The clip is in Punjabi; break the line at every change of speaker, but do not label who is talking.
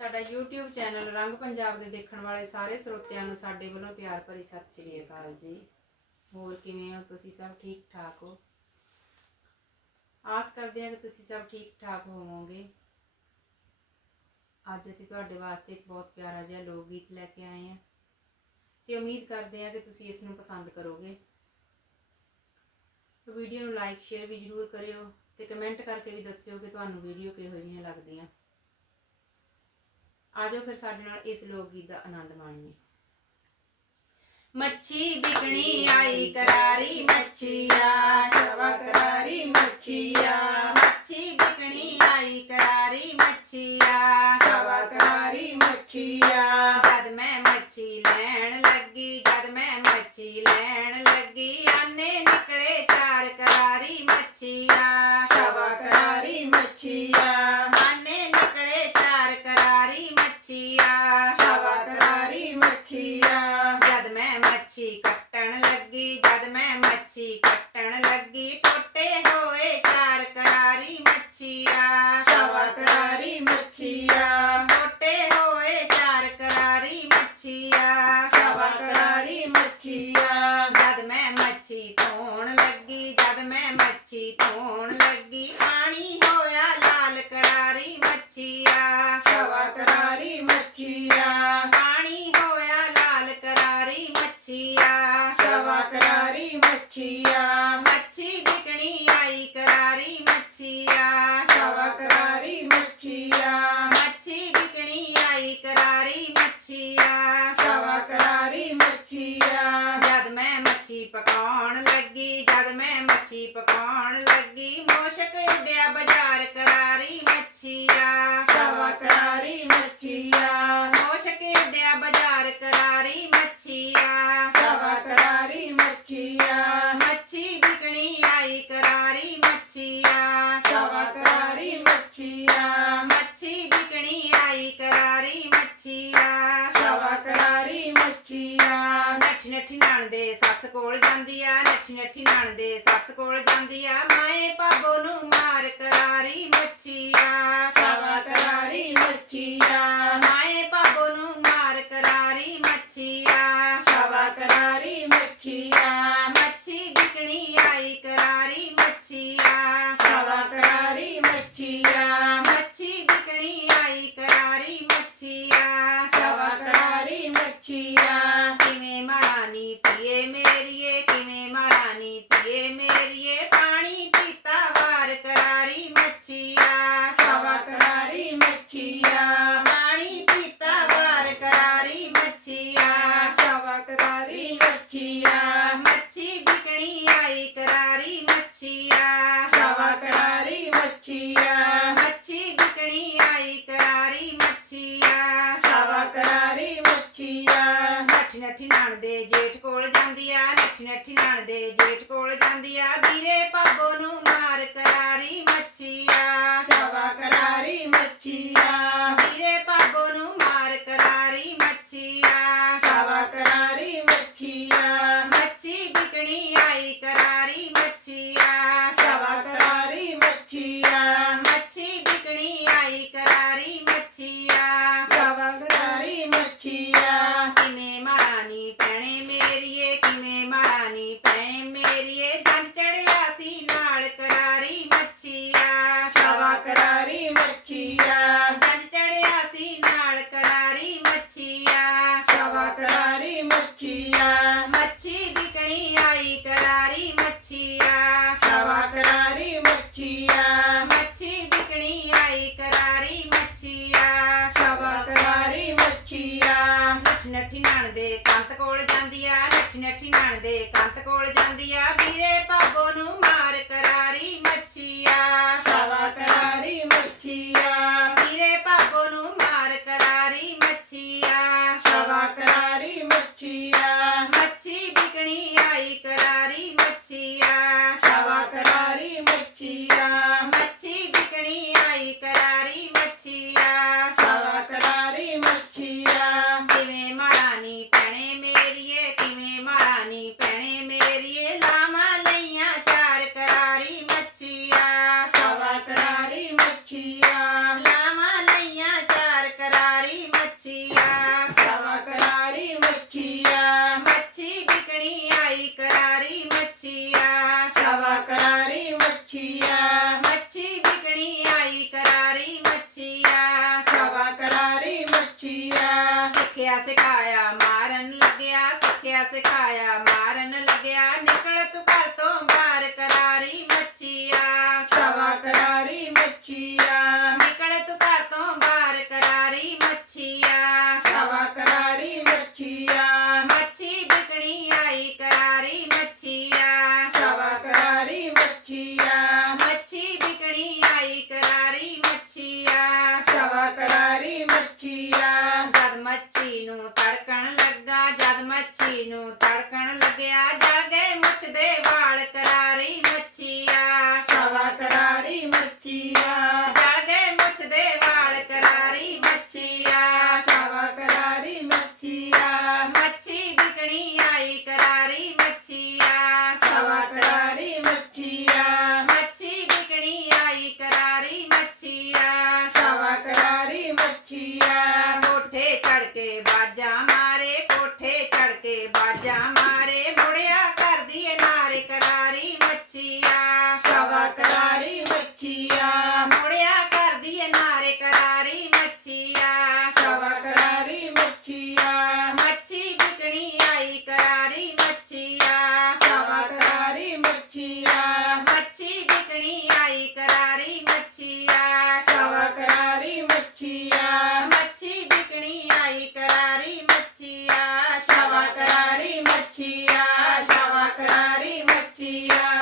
ਸਾਡਾ YouTube ਚੈਨਲ ਰੰਗ ਪੰਜਾਬ ਦੇ ਦੇਖਣ ਵਾਲੇ ਸਾਰੇ ਸਰੋਤਿਆਂ ਨੂੰ ਸਾਡੇ ਵੱਲੋਂ ਪਿਆਰ ਭਰੀ ਸਤਿ ਸ਼੍ਰੀ ਅਕਾਲ ਜੀ। ਹੋਰ ਕਿਵੇਂ ਹੋ ਤੁਸੀਂ ਸਭ ਠੀਕ ਠਾਕ ਹੋ? ਆਸ ਕਰਦੇ ਹਾਂ ਕਿ ਤੁਸੀਂ ਸਭ ਠੀਕ ਠਾਕ ਹੋਵੋਗੇ। ਅੱਜ ਅਸੀਂ ਤੁਹਾਡੇ ਵਾਸਤੇ ਇੱਕ ਬਹੁਤ ਪਿਆਰਾ ਜਿਹਾ ਲੋਕ ਗੀਤ ਲੈ ਕੇ ਆਏ ਹਾਂ। ਤੇ ਉਮੀਦ ਕਰਦੇ ਹਾਂ ਕਿ ਤੁਸੀਂ ਇਸ ਨੂੰ ਪਸੰਦ ਕਰੋਗੇ। ਵੀਡੀਓ ਨੂੰ ਲਾਈਕ ਸ਼ੇਅਰ ਵੀ ਜ਼ਰੂਰ ਕਰਿਓ ਤੇ ਕਮੈਂਟ ਕਰਕੇ ਵੀ ਦੱਸਿਓ ਕਿ ਤੁਹਾਨੂੰ ਵੀਡੀਓ ਕਿਹੋ ਜਿਹੀਆਂ ਲੱਗਦੀਆਂ। ਆਜੋ ਫਿਰ ਸਾਡੇ ਨਾਲ ਇਸ ਲੋਕ ਗੀਤ ਦਾ ਆਨੰਦ ਮਾਣੀਏ। ਮੱਛੀ ਵਿਕਣੀ ਆਈ, ਕਰਾਰੀ ਮੱਛੀ
ਸ਼ਵਾ ਕਰਾਰੀ ਮੱਛੀਆ
ਮੱਛੀ ਵਿਕਣੀ ਆਈ ਕਰਾਰੀ ਮੱਛੀਆ
ਸ਼ਵਾ ਕਰਾਰੀ ਮੱਛੀਆ
ਜਦ ਮੈਂ ਮੱਛੀ ਲੈਣ ਲੱਗੀ ਜਦ ਮੈਂ ਮੱਛੀ ਲੈਣ ਲੱਗੀ ਆਨੇ ਨਿਕਲੇ ਚਾਰ ਕਰਾਰੀ ਮੱਛੀਆ
ਸ਼ਵਾ ਕਰਾਰੀ ਮੱਛੀਆ
ਆਨੇ ਨਿਕਲੇ ਚਾਰ ਕਰਾਰੀ ਮੱਛੀਆ
ਸ਼ਵਾ ਕਰਾਰੀ ਮੱਛੀਆ
ਜਦ ਮੈਂ ਮੱਛੀ ਕੱਟਣ ਲੱਗੀ ਜਦ ਮੈਂ ਮੱਛੀ ਕੱਟਣ ਲੱਗੀ ਟੋਟੇ ਹੋਏ ਚਾਰ ਕਰਾਰੀ ਮੱਛੀਆ
ਸ਼ਵਾ ਕਰਾਰੀ ਮੱਛੀਆ
ਟੋਟੇ ਹੋਏ ਚਾਰ ਕਰਾਰੀ ਮੱਛੀਆ
ਸ਼ਵਾ ਕਰਾਰੀ ਮੱਛੀਆ
ਜਦ ਮੈਂ ਮੱਛੀ ਧੋਣ ਲੱਗੀ ਜਦ ਮੈਂ ਮੱਛੀ ਧੋਣ ਲੱਗੀ ਪਾਣੀ ਹੋਇਆ ਲਾਲ ਕਰਾਰੀ ਮੱਛੀਆ
ਸ਼ਵਾ ਕਰਾਰੀ ਮੱਛੀਆ
ਪਾਣੀ ਹੋਇਆ ਲਾਲ ਕਰਾਰੀ ਮੱਛੀਆ
ਸ਼ਵਾ ਕਰਾਰੀ ਮੱਛੀਆ
ਮੱਛੀ ਵਿਕਣੀ ਆਈ ਕਰਾਰੀ ਮੱਛੀਆ
ਸ਼ਵਾ ਕਰਾਰੀ ਮੱਛੀਆ
ਮੱਛੀ ਵਿਕਣੀ ਆਈ ਕਰਾਰੀ ਮੱਛੀਆ
ਸ਼ਵਾ ਕਰਾਰੀ ਮੱਛੀਆ
ਜਦ ਮੈਂ ਮੱਛੀ ਪਕਾਉਣ ਲੱਗੀ ਜਦ ਮੈਂ ਮੱਛੀ ਪਕਾਉਣ ਲੱਗੀ ਮੋਸ਼ਕ ਉੱਡਿਆ ਬਾਜ਼ਾਰ ਕਰਾਰੀ ਮੱਛੀਆ
ਸ਼ਵਾ ਕਰਾਰੀ ਮੱਛੀਆ
ਮੋਸ਼ਕ ਉੱਡਿਆ ਬਾਜ਼ਾਰ ਕਰਾਰੀ ਮੱਛੀਆ
ਸ਼ਵਾ ਕਰਾਰੀ ਮੱਛੀਆ
ਮੱਛੀ ਵਿਕਣੀ ਆਈ ਕਰਾਰੀ ਮੱਛੀਆ
ਸ਼ਵਾ ਕਰਾਰੀ ਮੱਛੀਆ
ਮੱਛੀ ਵਿਕਣੀ ਆਈ ਕਰਾਰੀ ਮੱਛੀਆ
ਸ਼ਵਾ ਕਰਾਰੀ ਮੱਛੀਆ
ਨੱਠੀ ਨਾਣ ਦੇ ਸੱਸ ਕੋਲ ਜਾਂਦੀ ਆ ਨੱਠੀ ਨੱਠੀ ਨਾਣ ਦੇ ਸੱਸ ਕੋਲ ਜਾਂਦੀ ਆ। ਮਾਏ ਭਾਬੋ ਨੂੰ ਮਾਰ ਕਰਾਰੀ ਮੱਛੀਆ
ਸ਼ਵਾ ਕਰਾਰੀ ਮੱਛੀਆ
ਮਾਏ ਭਾਬੋ ਨੂੰ ਮਾਰ ਕਰਾਰੀ ਮੱਛੀਆ
ਸ਼ਵਾ ਕਰਾਰੀ ਮੱਛੀਆ
ਮੱਛੀ ਵਿਕਣੀ ਆਈ ਕਰਾਰੀ ਮੱਛੀਆ
ਸ਼ਵਾ ਕਰਾਰੀ ਮੱਛੀਆ
ਮੱਛੀ ਵਿਕਣੀ ਆਈ ਕਰਾਰੀ ਮੱਛੀਆ
ਸ਼ਵਾ ਕਰਾਰੀ ਮੱਛੀਆ
ਕਿਵੇਂ ਮਾਰਾਨੀ ਧੀਏ ਮੇਰੀਏ ਕਿਵੇਂ ਮਾਰਾਨੀ ਧੀਏ ਮੇਰੀਏ ਪਾਣੀ ਪੀਤਾ ਵਾਰ ਕਰਾਰੀ ਮੱਛੀਆ
ਸ਼ਵਾ ਕਰਾਰੀ ਮੱਛੀਆ
ਪਾਣੀ ਪੀਤਾ ਵਾਰ ਕਰਾਰੀ ਮੱਛੀਆ
ਸ਼ਵਾ ਕਰਾਰੀ ਮੱਛੀਆ
ਮੱਛੀ ਵਿਕਣੀ ਆਈ ਕਰਾਰੀ ਮੱਛੀਆ
ਸ਼ਵਾ ਕਰਾਰੀ ਮੱਛੀਆ
ਮੱਛੀ ਵਿਕਣੀ ਆਈ ਕਰਾਰੀ ਮੱਛੀਆ
ਸ਼ਵਾ ਕਰਾਰੀ ਮੱਛੀਆ
ਨੱਠੀ ਨੱਠੀ ਨਾਣ ਦੇ ਜੇਠ ਕੋਲ ਜਾਂਦੀ ਆ ਨੱਠੀ ਨੱਠੀ ਨਾਣ ਦੇ ਜੇਠ ਕੋਲ ਜਾਂਦੀ ਆ ਵੀਰੇ ਭਾਬੋ ਨੂੰ ਮਾਰ ਕਰਾਰੀ ਮੱਛੀਆ
ਸ਼ਵਾ ਕਰਾਰੀ ਮੱਛੀਆ
ਵੀਰੇ ਭਾਬੋ ਨੂੰ ਮਾਰ ਕਰਾਰੀ ਮੱਛੀਆ
ਸ਼ਵਾ ਕਰਾਰੀ ਮੱਛੀਆ
ਮੱਛੀ ਵਿਕਣੀ ਆਈ ਕਰਾਰੀ ਮੱਛੀਆ
ਸ਼ਵਾ ਕਰਾਰੀ ਮੱਛੀਆ
ਮੱਛੀ ਵਿਕਣੀ ਆਈ ਕਰਾਰੀ ਮੱਛੀਆ
ਸ਼ਵਾ ਕਰਾਰੀ ਮੱਛੀਆ
ਕਿਵੇਂ ਮਾਰਾਨੀ ਪੈਣੇ ਮੇਰੀਏ ਕਿਵੇਂ ਮਾਰਾਨੀ ਪੈਣੇ ਮੇਰੀਏ ਦੰਦ ਚੜਿਆ ਸੀ ਨਾਲ ਕਰਾਰੀ ਮੱਛੀਆ
ਸ਼ਵਾ ਕਰਾਰੀ ਮੱਛੀਆ
ਦੰਦ ਚੜਿਆ ਸੀ ਨਾਲ ਕਰਾਰੀ ਮੱਛੀਆ
ਸ਼ਵਾ ਕਰਾਰੀ ਮੱਛੀਆ
ਮੱਛੀ ਵਿਕਣੀ ਆਈ ਕਰਾਰੀ ਮੱਛੀਆ
ਸ਼ਵਾ ਕਰਾਰੀ ਮੱਛੀਆ
ਮੱਛੀ ਵਿਕਣੀ ਆਈ ਕਰਾਰੀ ਮੱਛੀਆ
ਸ਼ਵਾ ਕਰਾਰੀ ਮੱਛੀਆ
ਨੱਠੀ ਨੱਠੀ ਨਾਣ ਦੇ ਕੰਤ ਕੋਲ ਜਾਂਦੀ ਆ ਨੱਠੀ ਨੱਠੀ ਨਾਣ ਦੇ ਕੰਤ ਕੋਲ ਜਾਂਦੀ ਆ। ਵੀਰੇ ਭਾਬੋ ਨੂੰ ਮਾਰ ਕਰਾਰੀ ਮੱਛੀਆ
ਸ਼ਵਾ ਕਰਾਰੀ ਮੱਛੀਆ
ਵੀਰੇ ਭਾਬੋ ਨੂੰ ਮਾਰ ਕਰਾਰੀ ਮੱਛੀਆ
ਸ਼ਵਾ ਕਰਾਰੀ ਮੱਛੀਆ
ਮੱਛੀ ਨੂੰ ਤੜਕਣ ਲੱਗਿਆ ਜਲ ਗਏ ਮੁੱਛਦੇ ਵਾਲ ਕਰਾਰੀ ਮੱਛੀਆ।
ਸ਼ਾਵਾ ਕਰਾਰੀ ਮੱਛੀਆ।
ਜਲ ਗਏ ਮੁੱਛਦੇ ਵਾਲ ਕਰਾਰੀ ਮੱਛੀਆ।
ਸ਼ਾਵਾ ਕਰਾਰੀ